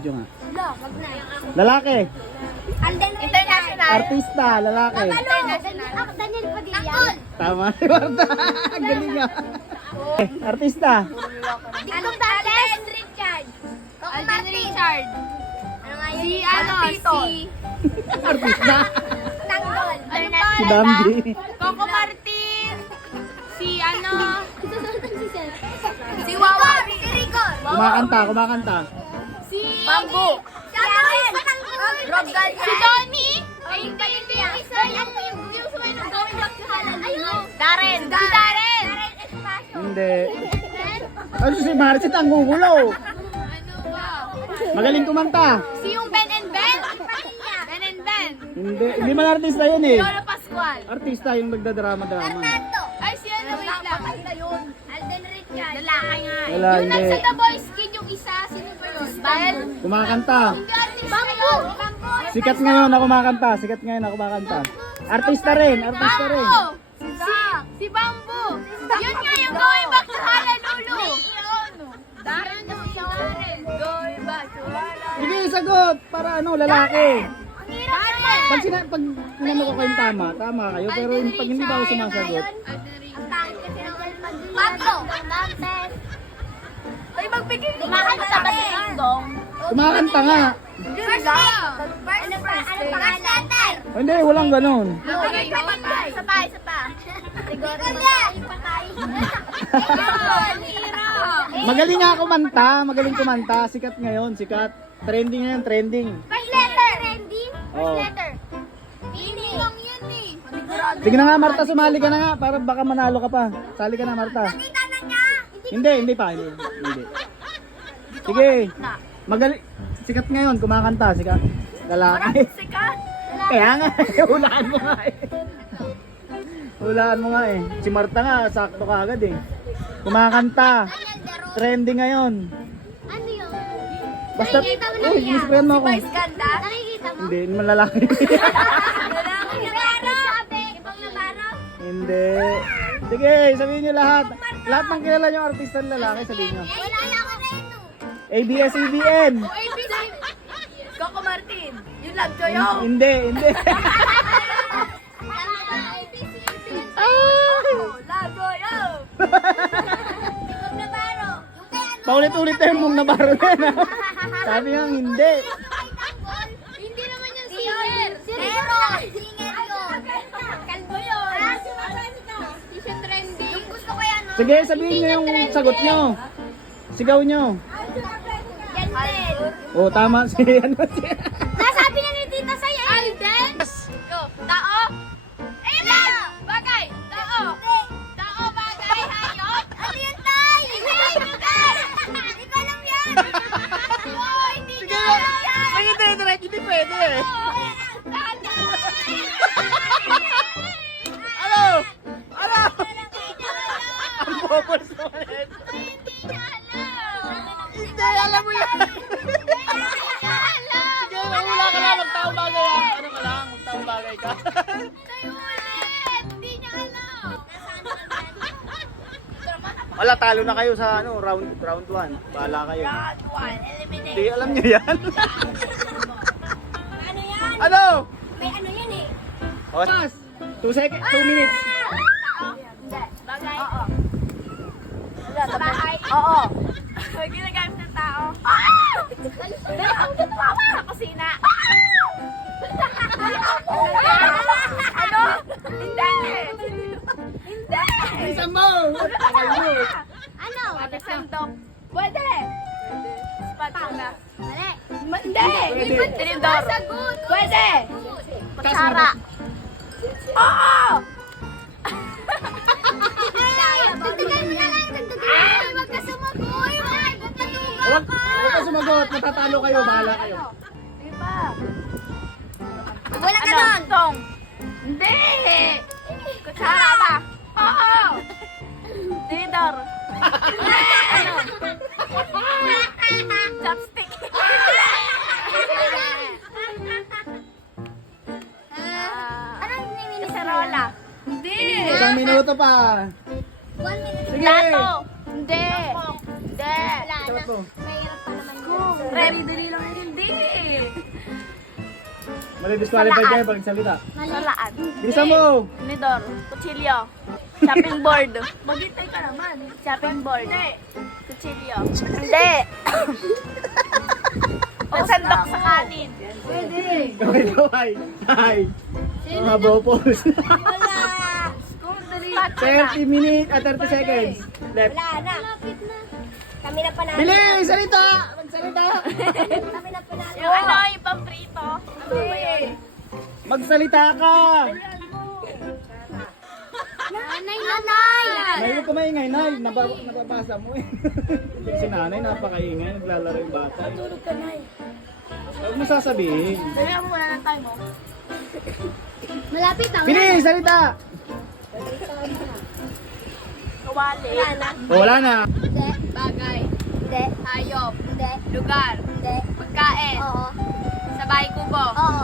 Video nga. Wala, wag na. Lalaki. Alden International. Artista, lalaki. International. Daniel Padilla. Tama si Marta. Ang galing nga. Artista. Anong Alden Richard. Alden Richard. Ano nga yun? Artista. Tanggol. Si Bambi. Coco Martin. Si Si Wawa. Si Rigor. Kumakanta. Si Bambu. Si Aren. Rob Garcia. Si Donnie. Ay, hindi yung isa. Yung sumay ng Going Back to Halal. Ayun. Darren. Si Darren. Darren Espacio. Hindi. Ano si Maricit ang gugulo? Ano ba? Magaling kumanta. Si yung Ben and Ben. Ben and Ben. Hindi man artista yun eh. Lola Pascual. Artista yung nagdadrama-drama. Fernando. Ay, si ano, wait lang. Alden Richard. Lalaki nga. Wala, Yung hindi. nasa The Boys Kid yung isa. Sino ba yun? Bel? Kumakanta. Hindi artist Bambu. Sikat ngayon na kumakanta. Artista rin. Bambu. Si Bambu. Yun nga yung Going Back to Honolulu. Darren. Going Back to Honolulu. Sige, sagot. Para ano, lalaki. Darren. Pag inano ko kayong tama kayo. Pero pag hindi pa ako sumasagot. Pablo. Martes. Ay, magbigay. Kumakanta ba si Dingdong? Kumakanta nga. First name. Ano pangalan? Oh, hindi, walang ganun. Isa pa. Rigor. Patay. Magaling nga kumanta. Sikat ngayon, sikat. Trending ngayon, trending. First letter. Trending. Oh. Letter. Meaning. Lang yun eh. Sige na nga, Marta, sumali ka na nga. Para baka manalo ka pa. Sali ka na, Marta. Nakita na niya. Hindi pa. Hindi. Sige. Magaling. Sikat ngayon, kumakanta. Sikat. Lalaki. Sikat. Kaya nga, hulaan mo nga eh. Si Marta nga, sakto ka agad eh. Kumakanta. Trending ngayon. Ano yun? Basta, inisprayan mo ako. Ganda. Nakikita mo? Hindi, naman lalaki. Nabaro. Ibang nabaro. Hindi. Sige, sabihin nyo lahat. Lahat ng kilala nyo artista ng lalaki, sabihin nyo. Wala na ako reno. ABS-CBN. ABC. Coco Martin. Yung love ko yun. Hindi. Love ko yun. Ibang nabaro. Yung kay ano? Paulit-ulit tayo mong nabaro din. Ha? Sabi nga hindi. Hindi naman yung singer. Pero, singer yun. Kalbo yun. Hindi siya trending. Yung gusto ko yan. Sige, sabihin nyo yung sagot nyo. Sigaw nyo. Yan din. Oh, tama si ano si. Nasabi na ni Tita sa'yo eh. Alden. Go. Tao. Ayun na. Bagay. Tao. Tao, bagay, hayop. Ano yan, Tay? Ikaw lang yan. Oh, hindi Sige, niya alam yan. sige, direct, hindi pwede eh. Tao. Ano? Ang bobos naman eh. Hindi niya alam. Hindi, alam mo yan. Hindi niya alam. Sige, wala ka lang, magtaong bagay ah. Ano ka lang, magtaong bagay ka. Kayo ulit. Hindi niya alam. Wala, talo na kayo sa ano, round 1. Bahala kayo. Round 1. Eliminate. Hindi, alam niyo yan. Ano yan? Ano? May ano yan eh. Oh, 2 seconds, 2 minutes. Tao. Hindi. Bagay. Oo. Sa bahay. Oo. Ginagamit ng tao. Dahil ang tumawa sa kusina. Ano? Hindi. Hindi. Isang mo. Ano? Sandok. Pwede. Spatula. Mali. Hindi. Pwede. Tinidor. Pwede. Kutsara. Oo. Dagdagan mo na lang. Dagdagan mo. Huwag ka sumaboy. Huwag ka sumagot, matatalo kayo, bahala kayo. Diba? Wala ka Ano? nun. Song. Hindi. Kutsara ba? Oo. Tinidor. Ano? Chopstick. Anong niminis? Kaserola. Hindi. Isang minuto pa. 1 minute. Sige. Plato. Hindi. Hindi. Wala na. Sarap to. Mahirap pa naman. Rep. Dali lang. Hindi. Mali-disqualified kayo pag nagsalita. Salaan. Bilisan mo! Tinidor. Kutsilyo. Shopping board. Maghintay ka naman. Shopping board. Hindi. Kutsilyo. Hindi. Sandok sa kanin. Kaway-kaway. Hi! Mga bopos. Wala. 30 minutes at 30 seconds. Left. Wala na. Lapit na. Kami na panalo. Bilis! Salita! Magsalita! Kami na panalo. Yung ano, yung pamprito. Ano ba yun? Magsalita ka! Nanay, nanay. Nay, huwag ka maingay, Nay. Nababasa mo eh. Si nanay, napakaingay. Naglalaro yung bata. Tulog ka na eh. Huwag mo sasabihin. Dali mo muna ng time mo. Malapit na. Bilis! Salita! Kawali. Wala na. Hindi. Bagay. Hindi. Hayop. Hindi. Lugar. Hindi. Pagkain. Oo. Sa bahay kubo. Oo.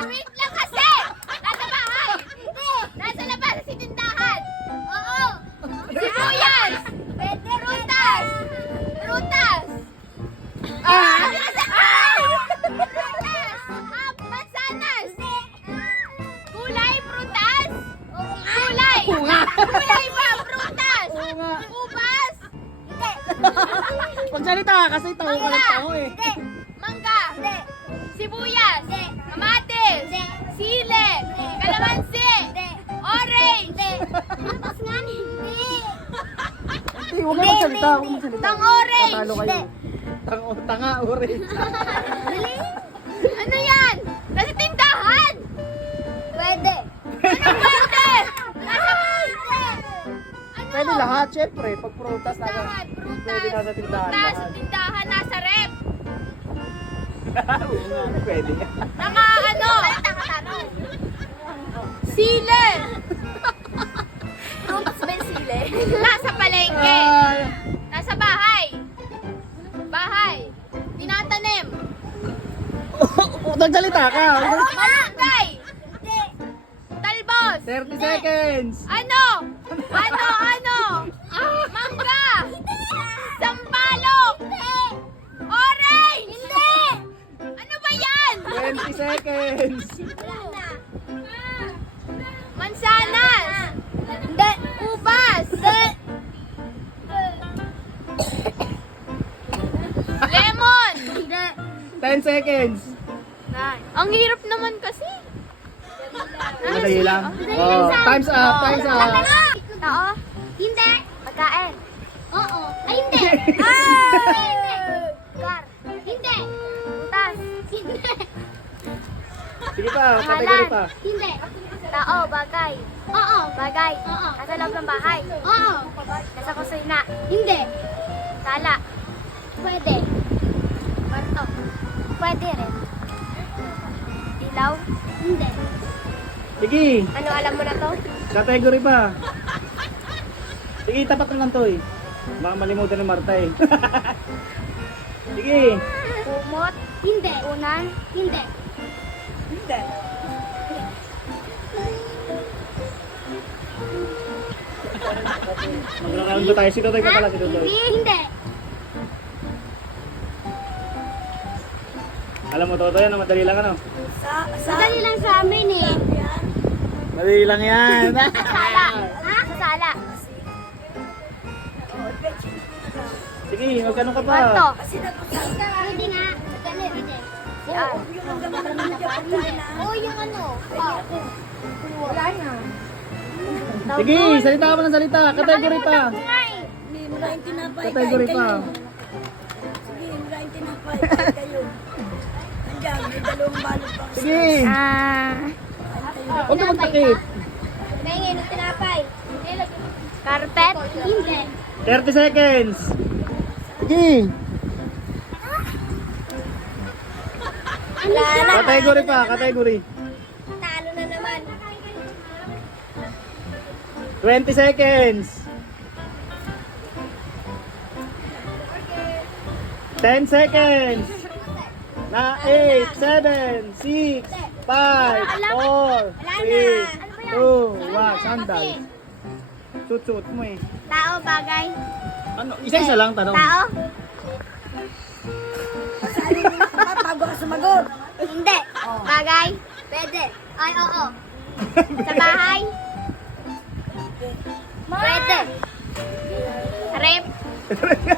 Wait lang kasi! Nasa bahay! Hindi. Nasa labas sa tindahan! Oo. Sibuyas! Pwede. Prutas! Prutas! Mansanas! Gulay, prutas! Gulay! Gulay ba? Prutas! Oo nga. Ubas! Hindi. Pagsalita ka kasi tao ka ng tao eh. Hindi. Mangga! Hindi. Sibuyas! Hindi. Kamatis! Hindi. Sile! Hindi. Kalamansi! Hindi. Orange! Hindi. Tapos nga ni. Hindi. Hindi, huwag ka magsalita. Huwag ka magsalita. Tang orange! Tatalo kayo. Tanga, orange. Dali. Ano yan? Nasa tindahan! Pwede. Ano pwede? Nasa Pwede lahat, syempre. Pag prutas, tindahan, pwede prutas, nasa tindahan. prutas, lahat. tindahan, nasa rep. Oo nga, pwede. Naka ano? Sile! Prutas ba yung sile? Nasa palengke. Ay, Nasa bahay. Bahay. Tinatanim. Nagsalita ka. Malunggay. Hindi. Talbos. 30 seconds. Ano? Ano? Mangga. Sampalok. Orange. Hindi. Ano ba yan? 20 seconds. Wala na. Mansanas. Hindi. Ubas. Lemon. Hindi. 10 seconds. Ang hirap naman kasi. Madali lang. Oh, time's up, time's up. Tao. Hindi. Pagkain. Oo. Ay, hindi. Hindi. Car. Hindi. Butas. Hindi. Sige pa, kategory pa. Hindi. Tao. Bagay. Oo. Bagay. Oo. Nasa loob ng bahay. Oo. Nasa kusina. Hindi. Sala. Pwede. Kwarto. Pwede rin. Ilaw. Hindi. Sige, Ano alam mo na to? category pa. Sige, tapat na lang to eh. Baka malimutan ni Marta eh. Sige. Kumot. Hindi. Unan. Hindi. Mag-round ba tayo? Si Totoy pa pala, si Totoy. Hindi. Alam mo, Totoy, ano, madali lang ano? Madali lang sa amin eh. Madali lang yan. Sala. Ha? Sa sala. Sige, magkano ka pa? Kwarto. Pwede nga. Madali, pwede. CR. Oo, yung ano. Wala na. Sige, salita ka pa ng salita. Category pa. Hindi mo lang tinapay. Category pa. Sige, mo lang tinapay. Kain kayo. Andiyan, may dalawang balot pa. Sige. Huwag ka magtakip. Tingin, ang tinapay. Carpet. Hindi. 30 seconds. Sige. Wala na. Category pa, category. Talo na naman. 20 seconds. 10 seconds. Na 8, 7, 6, 5, 4, 3, 2, 1. Sandal. Suit mo eh. Tao bagay? Ano? Isa-isa lang tanong. Tao? Pasanin mo na bago ka sumagot. Hindi. Bagay? Pwede. Ay, oo. Sa bahay? Pwede. Rep?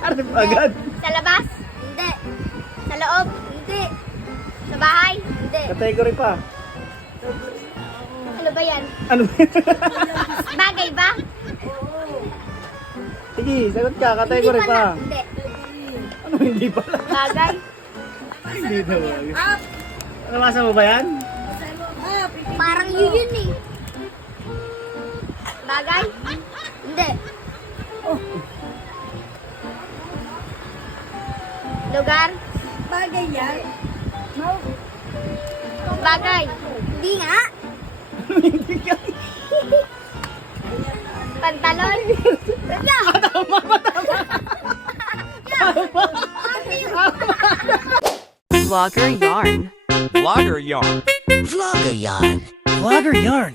Ano pa agad? Sa labas? Hindi. Sa loob? Hindi. Sa bahay? Hindi. Category pa. Ano ba yan? Ano? Bagay ba? Sige, sagot ka. Category Hindi pa. Hindi. Ano hindi pala? Bagay? Hindi na bagay. Ah, Nabasa mo ba yan? pasanin mo. Ah, pipili Parang mo. yun eh. Bagay? Hindi. Lugar? Bagay yan. Bagay? Hindi nga. Pantalon? Wala. Vlogger Yarn. Vlogger yarn. Vlogger yarn.